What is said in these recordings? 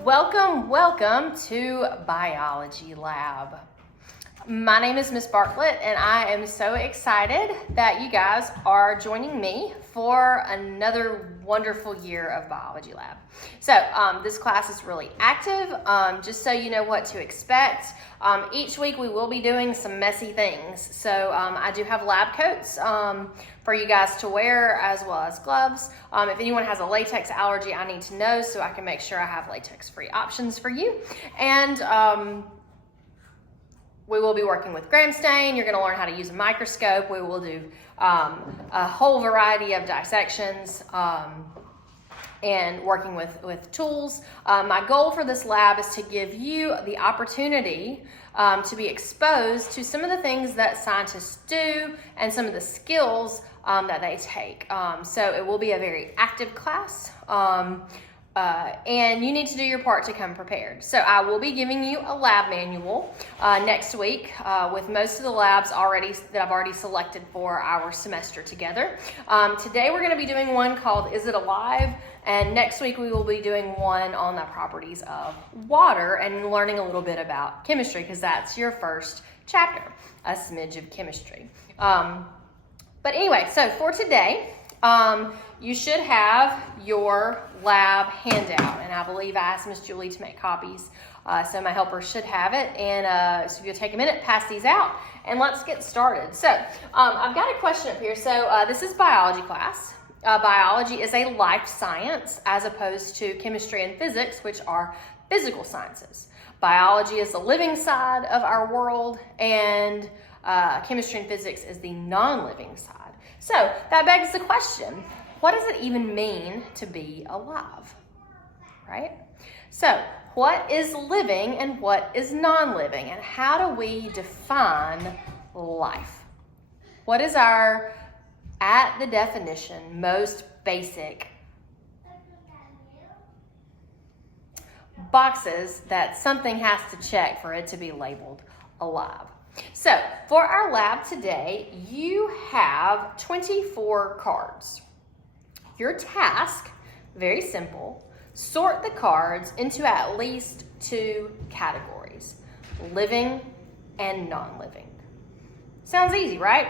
Welcome to Biology Lab. My name is Miss Bartlett, and I am so excited that you guys are joining me for another wonderful year of Biology Lab. So this class is really active, just so you know what to expect. Each week we will be doing some messy things. So I do have lab coats for you guys to wear, as well as gloves. If anyone has a latex allergy, I need to know so I can make sure I have latex-free options for you. And we will be working with gram stain. You're going to learn how to use a microscope. We will do a whole variety of dissections and working with tools. My goal for this lab is to give you the opportunity to be exposed to some of the things that scientists do and some of the skills that they take. So it will be a very active class. And you need to do your part to come prepared. So I will be giving you a lab manual next week with most of the labs that I've already selected for our semester together. Today we're going to be doing one called Is It Alive? And next week we will be doing one on the properties of water and learning a little bit about chemistry, because that's your first chapter, a smidge of chemistry. But anyway, so for today, you should have your lab handout, and I believe I asked Miss Julie to make copies, so my helper should have it. And so if you'll take a minute, pass these out, and let's get started. So I've got a question up here. So this is biology class. Biology is a life science as opposed to chemistry and physics, which are physical sciences. Biology is the living side of our world, and chemistry and physics is the non-living side. So that begs the question, what does it even mean to be alive, right? So what is living and what is non-living, and how do we define life? What is our, at the definition, most basic boxes that something has to check for it to be labeled alive? So for our lab today, you have 24 cards. Your task, very simple, sort the cards into at least 2 categories, living and non-living. Sounds easy, right?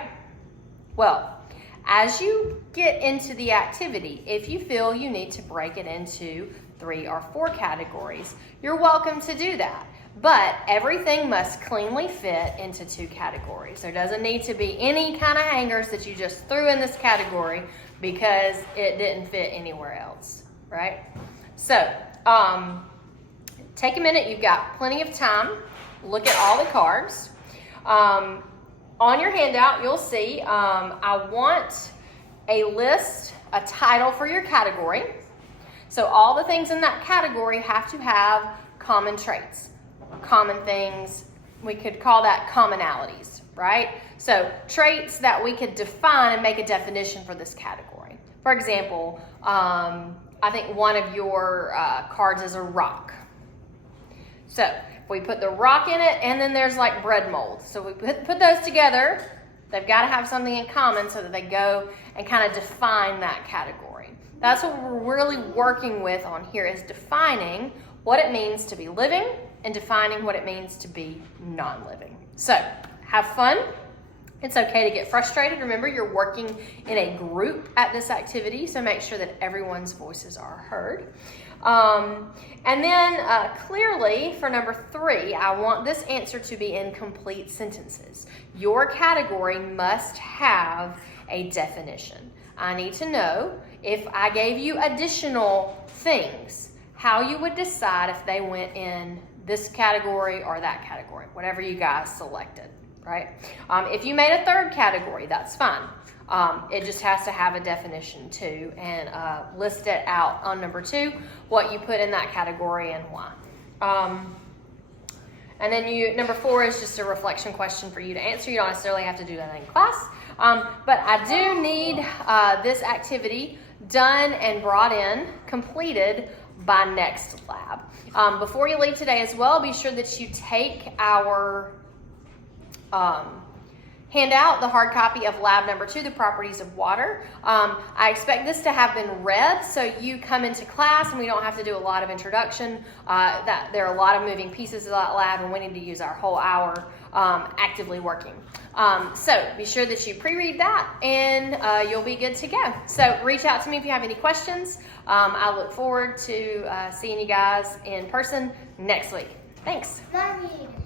Well, as you get into the activity, if you feel you need to break it into 3 or 4 categories, you're welcome to do that. But everything must cleanly fit into 2 categories. There doesn't need to be any kind of hangers that you just threw in this category because it didn't fit anywhere else, right? So take a minute. You've got plenty of time. Look at all the cards. On your handout, you'll see I want a list, a title for your category. So all the things in that category have to have common traits. Common things, we could call that commonalities, right? So traits that we could define and make a definition for this category. For example, I think one of your cards is a rock. So if we put the rock in it, and then there's like bread mold. So we put those together, they've got to have something in common so that they go and kind of define that category. That's what we're really working with on here, is defining what it means to be living and defining what it means to be non-living. So have fun. It's okay to get frustrated. Remember, you're working in a group at this activity, so make sure that everyone's voices are heard. And then clearly for number 3, I want this answer to be in complete sentences. Your category must have a definition. I need to know, if I gave you additional things, how you would decide if they went in this category or that category, whatever you guys selected, right? If you made a 3rd category, that's fine. It just has to have a definition too, and list it out on number 2, what you put in that category and why. And then number 4 is just a reflection question for you to answer. You don't necessarily have to do that in class, but I do need this activity done and brought in, completed by next lab. Before you leave today as well, be sure that you take our hand out the hard copy of lab number 2, the properties of water. I expect this to have been read, so you come into class and we don't have to do a lot of introduction. That there are a lot of moving pieces of that lab, and we need to use our whole hour actively working. So be sure that you pre-read that, and you'll be good to go. So reach out to me if you have any questions. I look forward to seeing you guys in person next week. Thanks. Mommy.